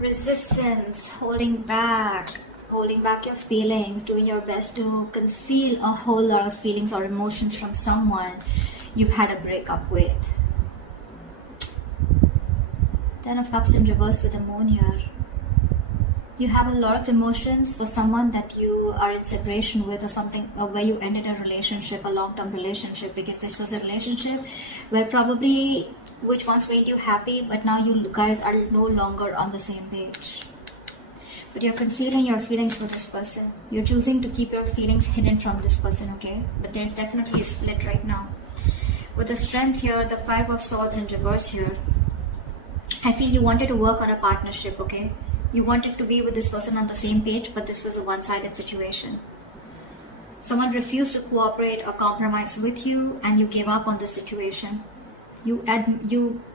Resistance, holding back your feelings, doing your best to conceal a whole lot of feelings or emotions from someone you've had a breakup with. Ten of Cups in reverse with the Moon here. You have a lot of emotions for someone that you are in separation with, or something, or where you ended a relationship, a long-term relationship, because this was a relationship where probably which once made you happy, but now you guys are no longer on the same page. But you're concealing your feelings for this person. You're choosing to keep your feelings hidden from this person, okay? But there's definitely a split right now. With the Strength here, the Five of Swords in reverse here, I feel you wanted to work on a partnership, okay? You wanted to be with this person on the same page, but this was a one-sided situation. Someone refused to cooperate or compromise with you, and you gave up on the situation.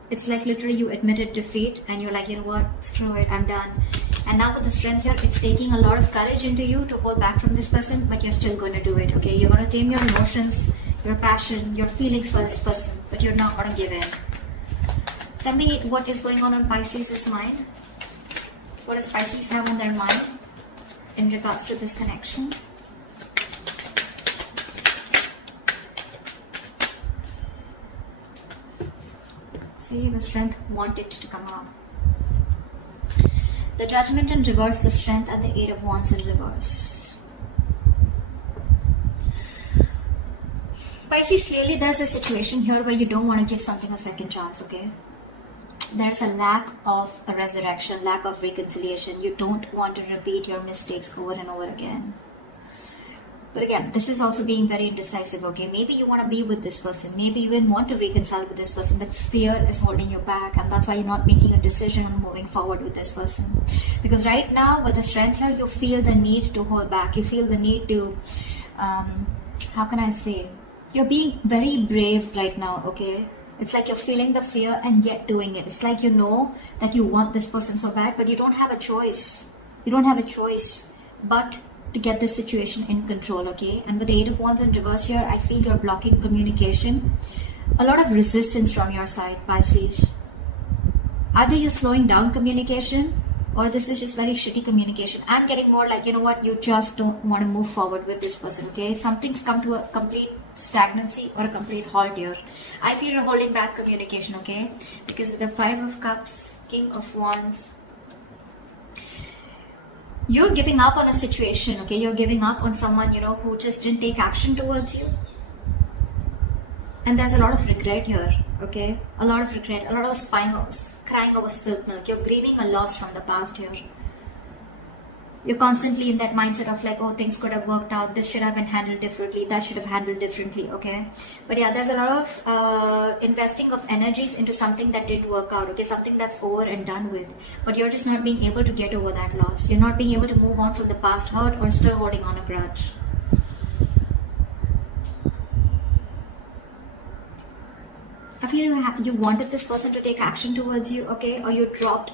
It's like literally you admitted defeat, and you're like, you know what, screw it, I'm done. And now with the Strength here, it's taking a lot of courage into you to hold back from this person, but you're still going to do it, okay? You're going to tame your emotions, your passion, your feelings for this person, but you're not going to give in. Tell me what is going on Pisces' mind. What does Pisces have on their mind in regards to this connection? See, the Strength wanted to come out. The Judgment in reverse, the Strength, and the Eight of Wands in reverse. Pisces, clearly there's a situation here where you don't want to give something a second chance, okay? There's a lack of a resurrection, lack of reconciliation. You don't want to repeat your mistakes over and over again. But again, this is also being very indecisive, okay? Maybe you want to be with this person. Maybe you even want to reconcile with this person, but fear is holding you back, and that's why you're not making a decision on moving forward with this person. Because right now, with the Strength here, you feel the need to hold back. You feel the need to, how can I say? You're being very brave right now, okay? It's like you're feeling the fear and yet doing it. It's like you know that you want this person so bad, but you don't have a choice. You don't have a choice but to get this situation in control, okay? And with the Eight of Wands in reverse here, I feel you're blocking communication. A lot of resistance from your side, Pisces. Either you're slowing down communication, or this is just very shitty communication. I'm getting more like, you know what, you just don't want to move forward with this person, okay? Something's come to a complete stagnancy or a complete halt here. I feel you're holding back communication, okay? Because with the Five of Cups, King of Wands, you're giving up on a situation, okay? You're giving up on someone, you know, who just didn't take action towards you. And there's a lot of regret here, okay? A lot of regret, a lot of crying over spilled milk. You're grieving a loss from the past here. You're constantly in that mindset of like, oh, things could have worked out. This should have been handled differently. That should have handled differently, okay? But yeah, there's a lot of investing of energies into something that didn't work out, okay? Something that's over and done with. But you're just not being able to get over that loss. You're not being able to move on from the past hurt, or still holding on a grudge. I feel you wanted this person to take action towards you, okay? Or you dropped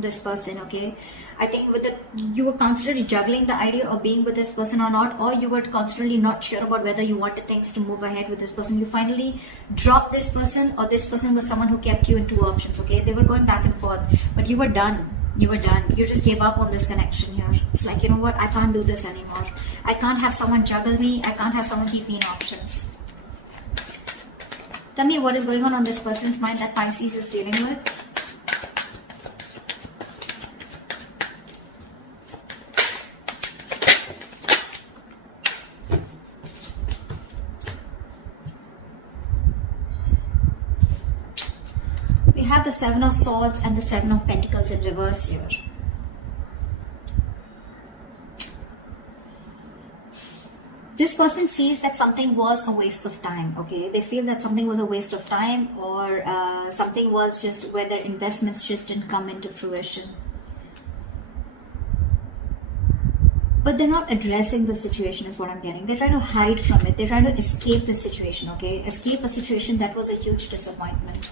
this person, okay? I think you were constantly juggling the idea of being with this person or not, or you were constantly not sure about whether you wanted things to move ahead with this person. You finally dropped this person, or this person was someone who kept you in two options, okay? They were going back and forth, but you were done. You were done. You just gave up on this connection here. It's like, you know what? I can't do this anymore. I can't have someone juggle me. I can't have someone keep me in options. Tell me what is going on this person's mind that Pisces is dealing with. We have the Seven of Swords and the Seven of Pentacles in reverse here. This person sees that something was a waste of time, okay? They feel that something was a waste of time, or something was just where their investments just didn't come into fruition. But they're not addressing the situation is what I'm getting. They're trying to hide from it. They're trying to escape the situation, okay? Escape a situation that was a huge disappointment.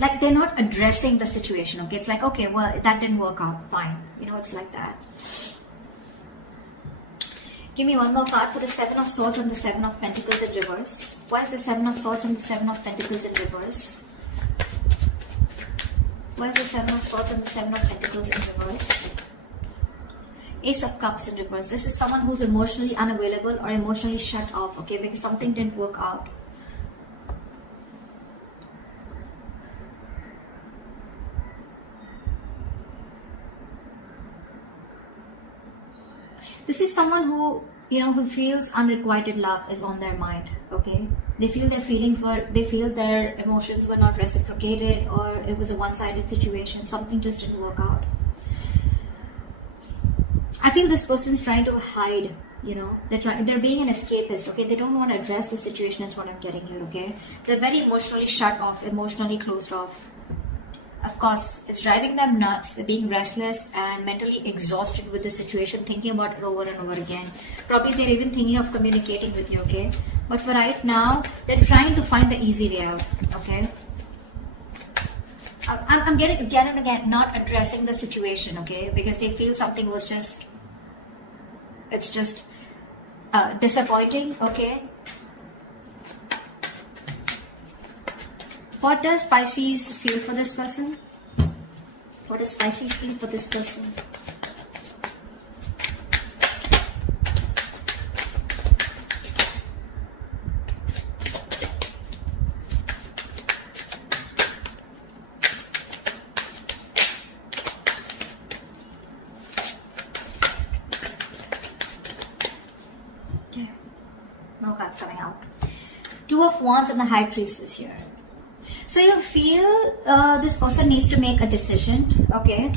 Like they're not addressing the situation, okay? It's like, okay, well, that didn't work out, fine. You know, it's like that. Give me one more card for the Seven of Swords and the Seven of Pentacles in reverse. Why is the Seven of Swords and the Seven of Pentacles in reverse? Why is the Seven of Swords and the Seven of Pentacles in reverse? Ace of Cups in reverse. This is someone who's emotionally unavailable or emotionally shut off, okay, because something didn't work out. This is someone who, who feels unrequited love is on their mind, okay? They feel they feel their emotions were not reciprocated, or it was a one-sided situation. Something just didn't work out. I feel this person's trying to hide, they're being an escapist, okay? They don't want to address the situation is what I'm getting here, okay? They're very emotionally shut off, emotionally closed off. Of course, it's driving them nuts. They're being restless and mentally exhausted with the situation, thinking about it over and over again. Probably they're even thinking of communicating with you, okay? But for right now, they're trying to find the easy way out, okay? I'm getting again and again not addressing the situation, okay? Because they feel something was just, it's just disappointing, okay? What does Pisces feel for this person? What does Pisces feel for this person? Okay. No cards coming out. Two of Wands and the High Priestess here. So you feel this person needs to make a decision, okay?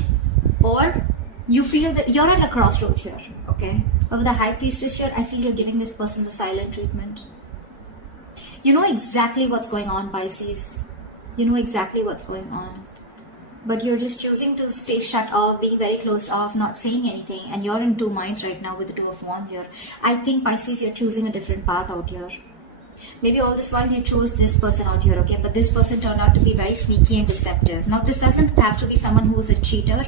Or you feel that you're at a crossroads here, okay? But with the High Priestess here, I feel you're giving this person the silent treatment. You know exactly what's going on, Pisces. You know exactly what's going on. But you're just choosing to stay shut off, being very closed off, not saying anything. And you're in two minds right now with the Two of Wands here. I think, Pisces, you're choosing a different path out here. Maybe all this while you chose this person out here, okay? But this person turned out to be very sneaky and deceptive. Now, this doesn't have to be someone who is a cheater.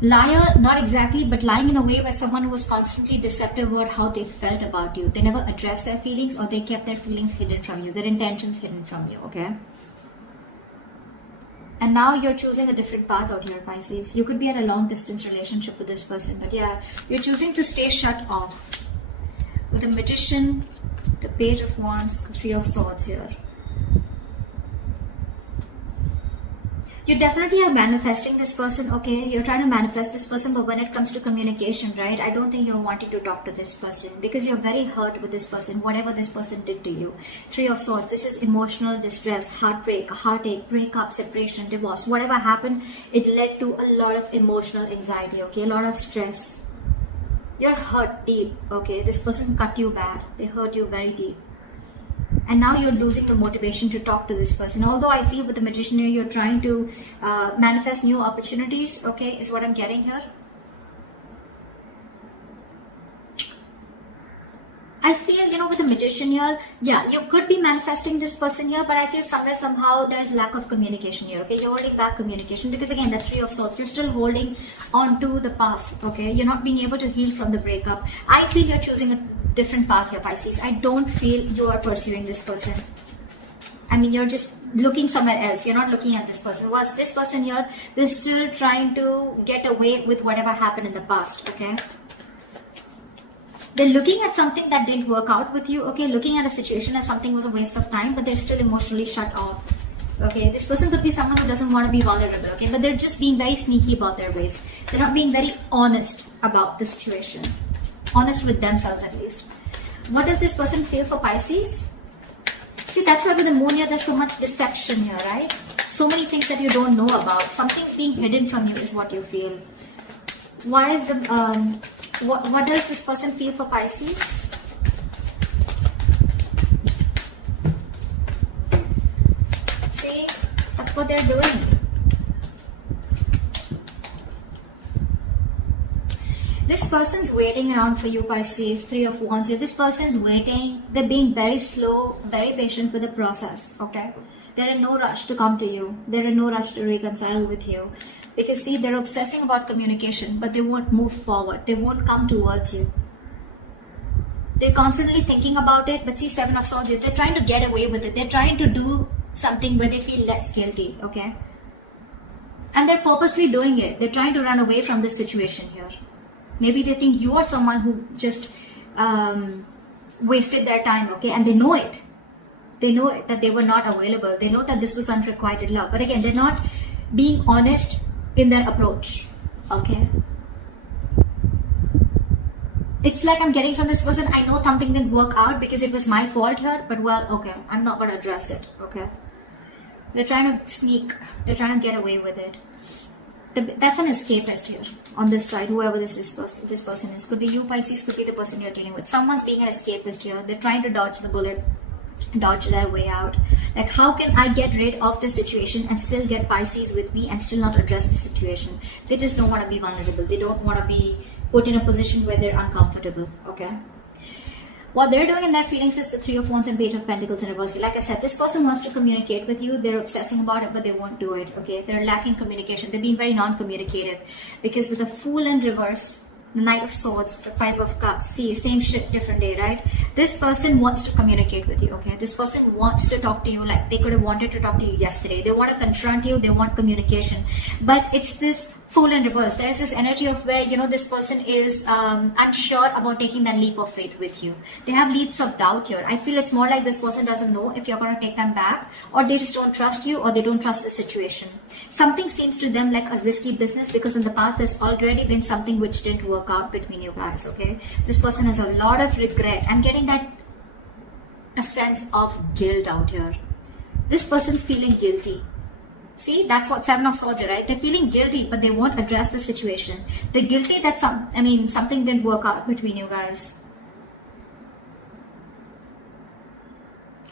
Liar, not exactly, but lying in a way where someone who was constantly deceptive about how they felt about you. They never addressed their feelings, or they kept their feelings hidden from you, their intentions hidden from you, okay? And now you're choosing a different path out here, Pisces. You could be in a long distance relationship with this person, but yeah, you're choosing to stay shut off. With the Magician, the Page of Wands, the Three of Swords here. You definitely are manifesting this person, okay? You're trying to manifest this person, but when it comes to communication, right? I don't think you're wanting to talk to this person because you're very hurt with this person, whatever this person did to you. Three of Swords, this is emotional distress, heartbreak, heartache, breakup, separation, divorce. Whatever happened, it led to a lot of emotional anxiety, okay? A lot of stress. You're hurt deep, okay? This person cut you bad. They hurt you very deep. And now you're losing the motivation to talk to this person. Although I feel with the Magician here, you're trying to manifest new opportunities, okay, is what I'm getting here. I feel, with the Magician here, yeah, you could be manifesting this person here, but I feel somewhere, somehow, there's lack of communication here, okay? You're holding back communication because, again, the Three of Swords, you're still holding on to the past, okay? You're not being able to heal from the breakup. I feel you're choosing a different path here, Pisces. I don't feel you are pursuing this person. I mean, you're just looking somewhere else. You're not looking at this person. What's this person here? They're still trying to get away with whatever happened in the past, okay? They're looking at something that didn't work out with you, okay? Looking at a situation as something was a waste of time, but they're still emotionally shut off, okay? This person could be someone who doesn't want to be vulnerable, okay? But they're just being very sneaky about their ways. They're not being very honest about the situation. Honest with themselves, at least. What does this person feel for Pisces? See, that's why with the Moon here, there's so much deception here, right? So many things that you don't know about. Something's being hidden from you is what you feel. Why is the... What does this person feel for Pisces? See, that's what they're doing. This person's waiting around for you, Pisces. Three of Wands here. This person's waiting. They're being very slow, very patient with the process, okay? They're in no rush to come to you. They're in no rush to reconcile with you. Because, see, they're obsessing about communication, but they won't move forward. They won't come towards you. They're constantly thinking about it, but see, Seven of Swords, they're trying to get away with it. They're trying to do something where they feel less guilty, okay? And they're purposely doing it. They're trying to run away from this situation here. Maybe they think you are someone who just wasted their time, okay? And they know it. They know it, that they were not available. They know that this was unrequited love. But again, they're not being honest in their approach, okay? It's like I'm getting from this person, I know something didn't work out because it was my fault here, but well, okay, I'm not going to address it, okay? They're trying to sneak. They're trying to get away with it. That's an escapist here on this side, whoever this person is. Could be you, Pisces, could be the person you're dealing with. Someone's being an escapist here. They're trying to dodge the bullet, dodge their way out. Like, how can I get rid of the situation and still get Pisces with me and still not address the situation? They just don't want to be vulnerable. They don't want to be put in a position where they're uncomfortable, okay? What they're doing in their feelings is the Three of Wands and Page of Pentacles in reverse. Like I said, this person wants to communicate with you. They're obsessing about it, but they won't do it, okay? They're lacking communication. They're being very non-communicative. Because with the Fool in reverse, the Knight of Swords, the Five of Cups, see, same shit, different day, right? This person wants to communicate with you, okay? This person wants to talk to you like they could have wanted to talk to you yesterday. They want to confront you. They want communication. But it's this Fool in reverse. There's this energy of where, you know, this person is unsure about taking that leap of faith with you. They have leaps of doubt here. I feel it's more like this person doesn't know if you're going to take them back, or they just don't trust you, or they don't trust the situation. Something seems to them like a risky business because in the past there's already been something which didn't work out between you guys, okay? This person has a lot of regret. I'm getting that a sense of guilt out here. This person's feeling guilty. See, that's what Seven of Swords is, right? They're feeling guilty, but they won't address the situation. They're guilty that something didn't work out between you guys.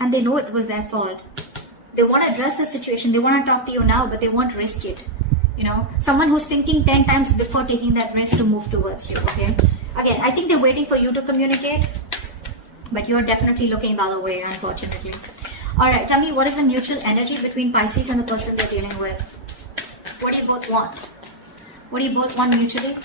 And they know it was their fault. They want to address the situation. They want to talk to you now, but they won't risk it. You know, someone who's thinking 10 times before taking that risk to move towards you, okay? Again, I think they're waiting for you to communicate, but you're definitely looking the other way, unfortunately. Alright, tell me, what is the mutual energy between Pisces and the person they're dealing with? What do you both want? What do you both want mutually?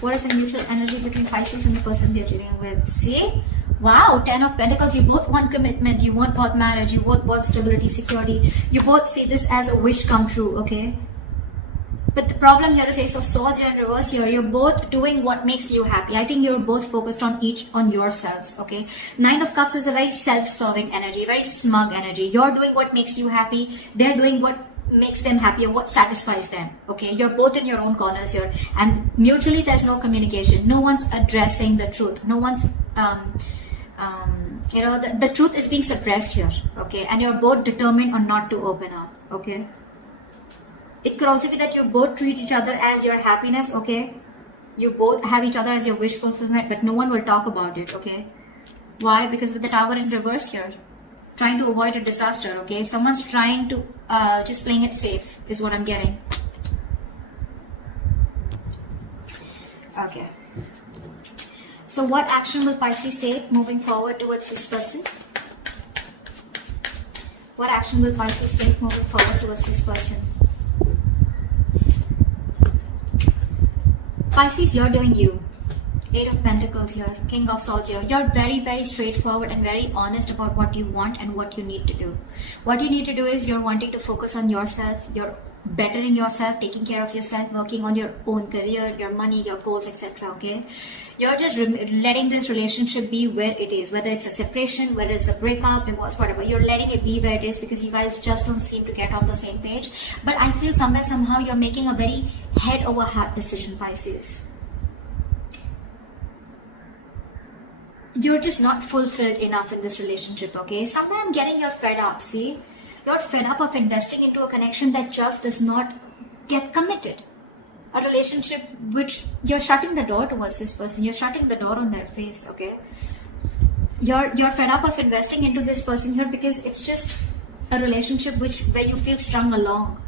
What is the mutual energy between Pisces and the person they're dealing with? See? Wow, 10 of Pentacles. You both want commitment. You both want marriage. You both want stability, security. You both see this as a wish come true, okay? But the problem here is Ace of Swords here in reverse here. You're both doing what makes you happy. I think you're both focused on yourselves, okay? Nine of Cups is a very self-serving energy, very smug energy. You're doing what makes you happy. They're doing what makes them happy or what satisfies them, okay? You're both in your own corners here. And mutually, there's no communication. No one's addressing the truth. No one's, you know, the truth is being suppressed here, okay? And you're both determined on not to open up, okay? It could also be that you both treat each other as your happiness, okay? You both have each other as your wish fulfillment, but no one will talk about it, okay? Why? Because with the Tower in reverse here, trying to avoid a disaster, okay? Someone's trying to, just playing it safe is what I'm getting. Okay. So what action will Pisces take moving forward towards this person? What action will Pisces take moving forward towards this person? Pisces, you're doing you. Eight of Pentacles here, King of Swords here. You're very, very straightforward and very honest about what you want and what you need to do. What you need to do is you're wanting to focus on yourself. You're bettering yourself, taking care of yourself, working on your own career, your money, your goals, etc. Okay? You're just letting this relationship be where it is, whether it's a separation, whether it's a breakup, divorce, whatever. You're letting it be where it is because you guys just don't seem to get on the same page. But I feel somewhere, somehow, you're making a very head over heart decision, Pisces. You're just not fulfilled enough in this relationship, okay? Somewhere I'm getting you're fed up, see? You're fed up of investing into a connection that just does not get committed. A relationship which you're shutting the door towards this person. You're shutting the door on their face, okay? You're fed up of investing into this person here because it's just a relationship where you feel strung along.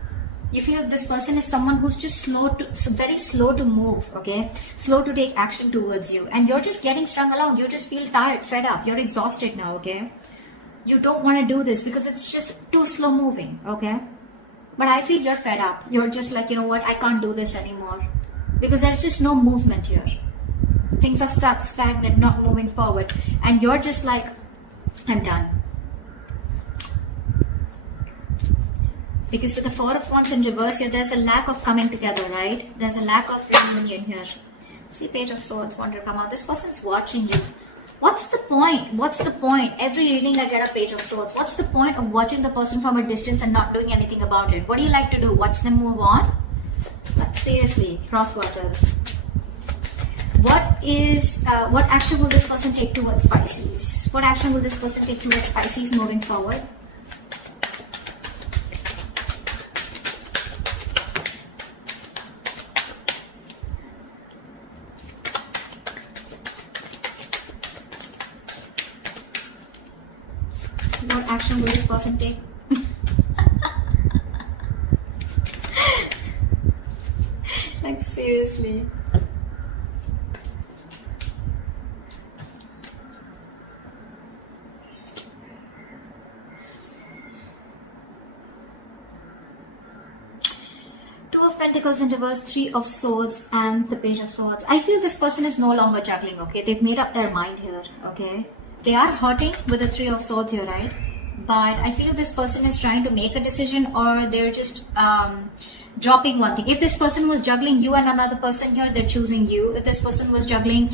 You feel this person is someone who's just very slow to move, okay? Slow to take action towards you. And you're just getting strung along. You just feel tired, fed up. You're exhausted now, okay? You don't want to do this because it's just too slow moving, okay? But I feel you're fed up. You're just like, you know what? I can't do this anymore. Because there's just no movement here. Things are stuck, stagnant, not moving forward. And you're just like, I'm done. Because with the Four of Wands in reverse here, there's a lack of coming together, right? There's a lack of reunion here. See, Page of Swords want to come out. This person's watching you. What's the point? What's the point? Every reading I get a Page of Swords. What's the point of watching the person from a distance and not doing anything about it? What do you like to do? Watch them move on? But seriously, cross waters. What action will this person take towards Pisces? What action will this person take towards Pisces moving forward? What action will this person take? Like, seriously. Two of Pentacles in reverse, Three of Swords, and the Page of Swords. I feel this person is no longer juggling, okay? They've made up their mind here, okay? They are hurting with the Three of Swords here, right? But I feel this person is trying to make a decision, or they're just dropping one thing. If this person was juggling you and another person here, they're choosing you. If this person was juggling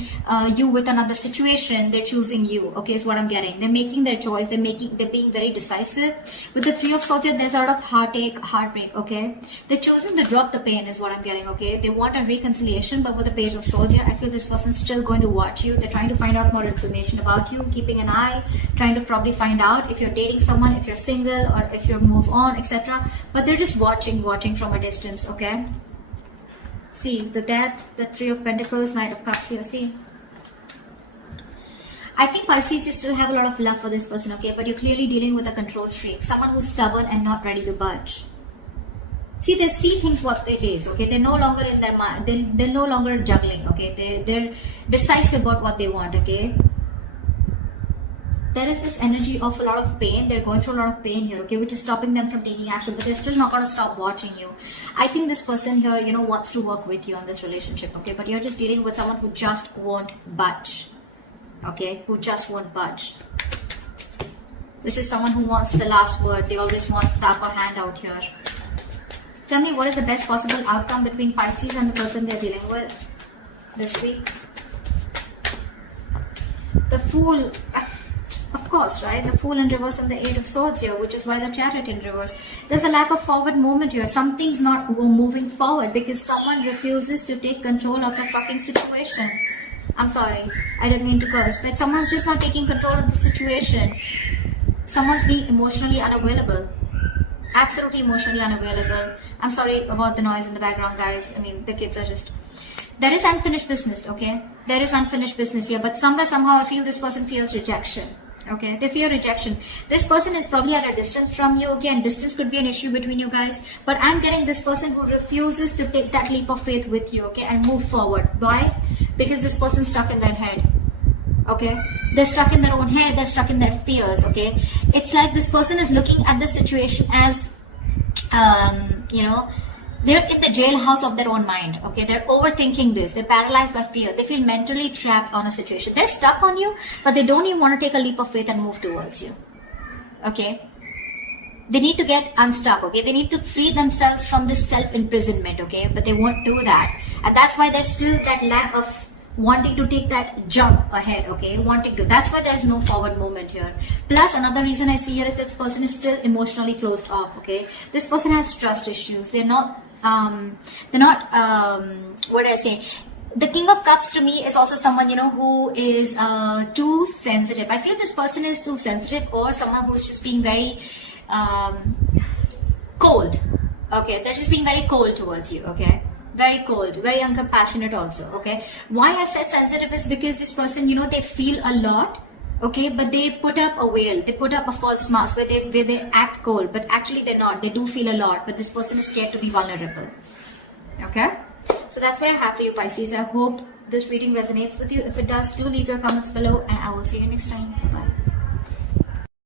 you with another situation, they're choosing you. Okay, is what I'm getting. They're making their choice. They're being very decisive. With the Three of Swords here, there's a lot of heartache, heartbreak. Okay, they're choosing to drop the pain, is what I'm getting. Okay, they want a reconciliation, but with the Page of Swords here, I feel this person's still going to watch you. They're trying to find out more information about you, keeping an eye, trying to probably find out if you're dating someone, if you're single, or if you're move on, etc. But they're just watching from a distance. Okay, see the Death, the Three of Pentacles, Knight of Cups here. See, I think Pisces, you still have a lot of love for this person, okay, but you're clearly dealing with a control freak, someone who's stubborn and not ready to budge. See, they see things what it is, okay? They're no longer in their mind, they're no longer juggling, okay? They're decisive about what they want, okay? There is this energy of a lot of pain. They're going through a lot of pain here, okay, which is stopping them from taking action, but they're still not going to stop watching you. I think this person here, you know, wants to work with you on this relationship, okay, but you're just dealing with someone who just won't budge, okay, who just won't budge. This is someone who wants the last word. They always want the upper hand out here. Tell me, what is the best possible outcome between Pisces and the person they're dealing with this week? The Fool. Of course, right? The Fool in reverse and the Eight of Swords here, which is why the Chariot in reverse. There's a lack of forward movement here. Something's not moving forward because someone refuses to take control of the fucking situation. I'm sorry, I didn't mean to curse, but someone's just not taking control of the situation. Someone's being emotionally unavailable. Absolutely emotionally unavailable. I'm sorry about the noise in the background, guys. I mean, the kids are just... There is unfinished business, okay? There is unfinished business here, but somehow I feel this person feels rejection. Okay, they fear rejection. This person is probably at a distance from you. Again, distance could be an issue between you guys, but I'm getting this person who refuses to take that leap of faith with you, okay, and move forward. Why? Because this person's stuck in their head. Okay, they're stuck in their own head. They're stuck in their fears. Okay, it's like this person is looking at the situation as, you know, they're in the jailhouse of their own mind, okay? They're overthinking this. They're paralyzed by fear. They feel mentally trapped on a situation. They're stuck on you, but they don't even want to take a leap of faith and move towards you, okay? They need to get unstuck, okay? They need to free themselves from this self-imprisonment, okay? But they won't do that. And that's why there's still that lack of wanting to take that jump ahead, okay? Wanting to. That's why there's no forward movement here. Plus, another reason I see here is this person is still emotionally closed off, okay? This person has trust issues. They're not, what do I say? The King of Cups to me is also someone, you know, who is too sensitive. I feel this person is too sensitive, or someone who's just being very cold, okay? They're just being very cold towards you, okay? Very cold, very uncompassionate also, okay? Why I said sensitive is because this person, you know, they feel a lot, okay, but they put up a veil, they put up a false mask where they act cold, but actually they're not. They do feel a lot, but this person is scared to be vulnerable, okay? So that's what I have for you, Pisces. I hope this reading resonates with you. If it does, do leave your comments below, and I will see you next time.